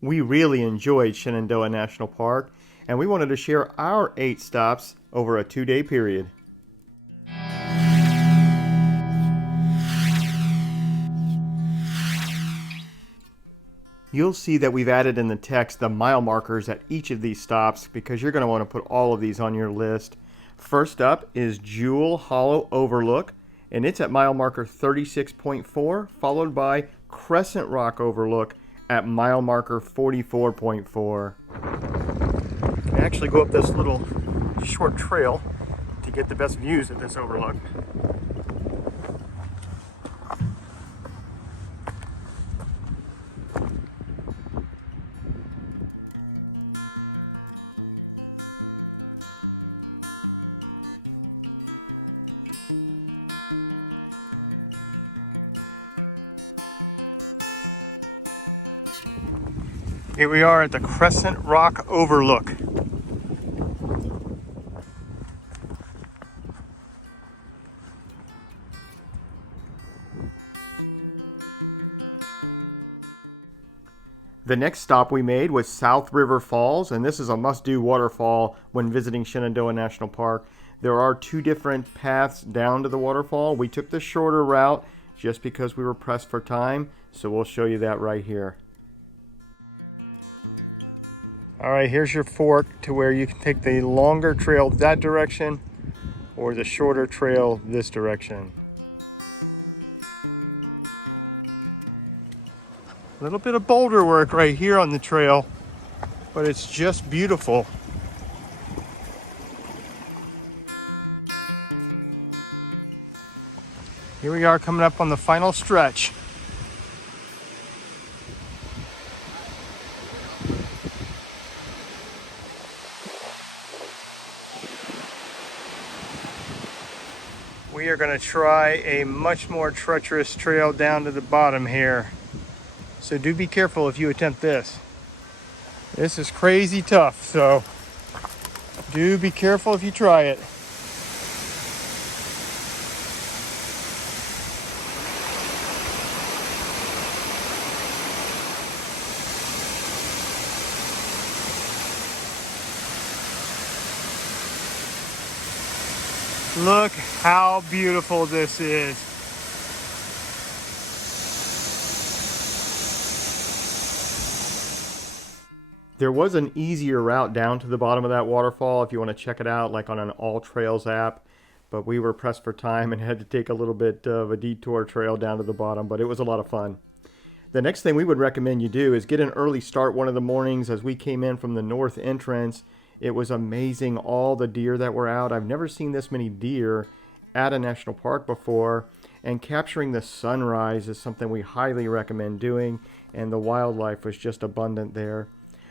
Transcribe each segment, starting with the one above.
We really enjoyed Shenandoah National Park, and we wanted to share our 8 stops over a 2-day period. You'll see that we've added in the text the mile markers at each of these stops because you're going to want to put all of these on your list. First up is Jewel Hollow Overlook, and it's at mile marker 36.4, followed by Crescent Rock Overlook at mile marker 44.4. You can actually go up this little short trail to get the best views of this overlook. Here we are at the Crescent Rock Overlook. The next stop we made was South River Falls, and this is a must-do waterfall when visiting Shenandoah National Park. There are 2 different paths down to the waterfall. We took the shorter route just because we were pressed for time, so we'll show you that right here. All right, here's your fork to where you can take the longer trail that direction or the shorter trail this direction. A little bit of boulder work right here on the trail, but it's just beautiful. Here we are coming up on the final stretch. We are going to try a much more treacherous trail down to the bottom here. So do be careful if you attempt this. This is crazy tough, so do be careful if you try it. Look how beautiful this is. There was an easier route down to the bottom of that waterfall if you want to check it out, like on an All Trails app, but we were pressed for time and had to take a little bit of a detour trail down to the bottom, but it was a lot of fun. The next thing we would recommend you do is get an early start one of the mornings. As we came in from the north entrance, it was amazing, all the deer that were out. I've never seen this many deer at a national park before, and capturing the sunrise is something we highly recommend doing, and the wildlife was just abundant there.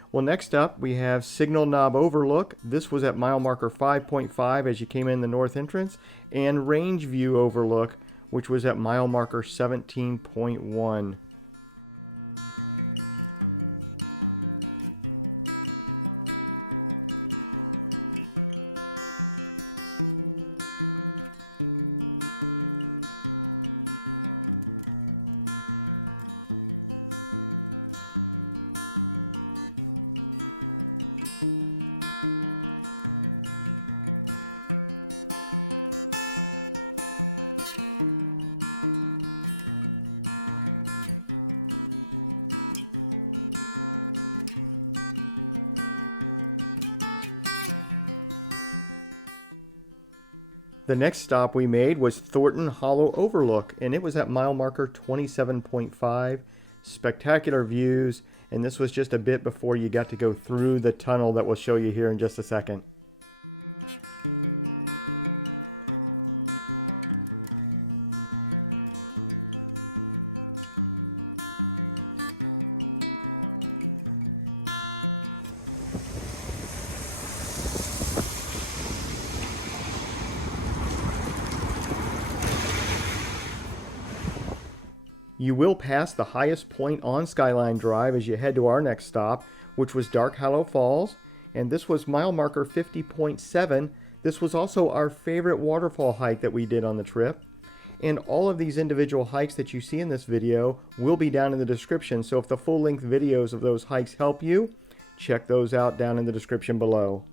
Well, next up we have Signal Knob Overlook. This was at mile marker 5.5 as you came in the north entrance, and Range View Overlook, which was at mile marker 17.1. The next stop we made was Thornton Hollow Overlook, and it was at mile marker 27.5. Spectacular views, and this was just a bit before you got to go through the tunnel that we'll show you here in just a second. You will pass the highest point on Skyline Drive as you head to our next stop, which was Dark Hollow Falls, and this was mile marker 50.7. This was also our favorite waterfall hike that we did on the trip. And all of these individual hikes that you see in this video will be down in the description. So if the full-length videos of those hikes help you, check those out down in the description below.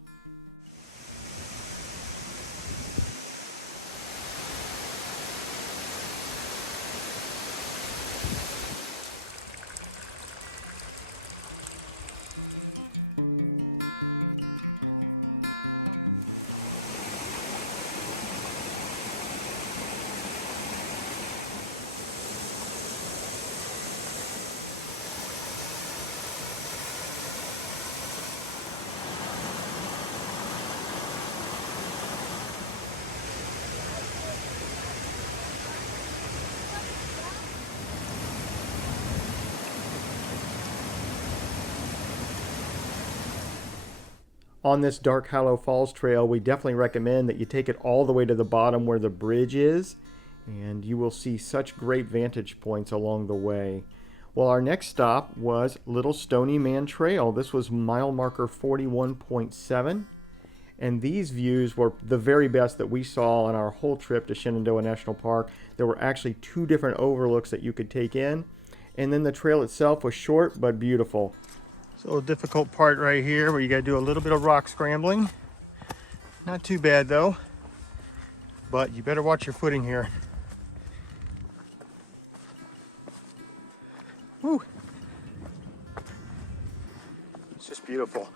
On this Dark Hollow Falls trail, we definitely recommend that you take it all the way to the bottom where the bridge is, and you will see such great vantage points along the way. Well, our next stop was Little Stony Man Trail. This was mile marker 41.7, and these views were the very best that we saw on our whole trip to Shenandoah National Park. There were actually 2 different overlooks that you could take in, and then the trail itself was short but beautiful. A little difficult part right here where you got to do a little bit of rock scrambling. Not too bad though, but you better watch your footing here. Woo! It's just beautiful.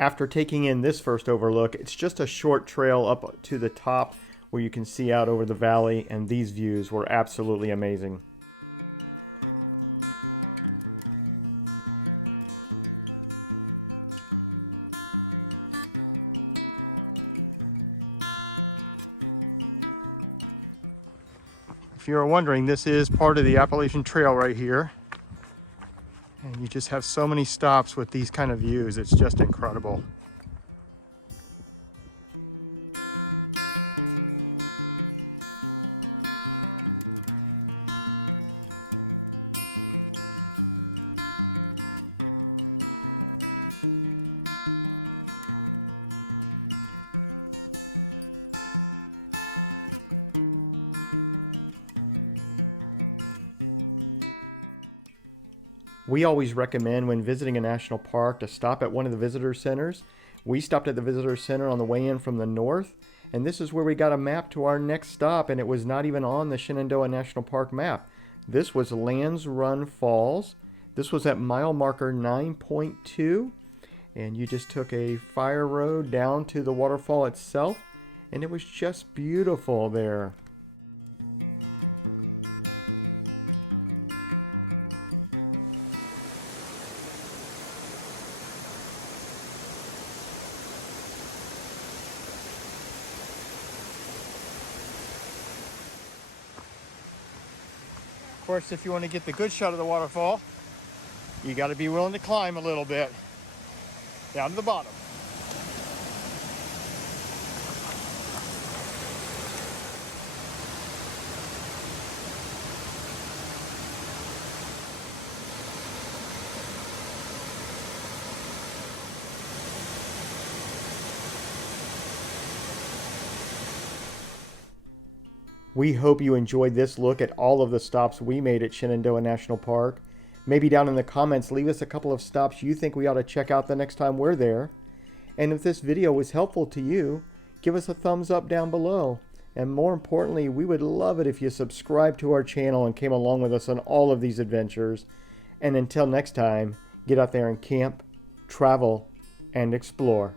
After taking in this first overlook, it's just a short trail up to the top where you can see out over the valley, and these views were absolutely amazing. If you're wondering, this is part of the Appalachian Trail right here. And you just have so many stops with these kind of views. It's just incredible. We always recommend when visiting a national park to stop at one of the visitor centers. We stopped at the visitor center on the way in from the north, and this is where we got a map to our next stop, and it was not even on the Shenandoah National Park map. This was Lands Run Falls. This was at mile marker 9.2, and you just took a fire road down to the waterfall itself, and it was just beautiful there. Of course, if you want to get the good shot of the waterfall, you got to be willing to climb a little bit down to the bottom. We hope you enjoyed this look at all of the stops we made at Shenandoah National Park. Maybe down in the comments, leave us a couple of stops you think we ought to check out the next time we're there. And if this video was helpful to you, give us a thumbs up down below. And more importantly, we would love it if you subscribed to our channel and came along with us on all of these adventures. And until next time, get out there and camp, travel, and explore.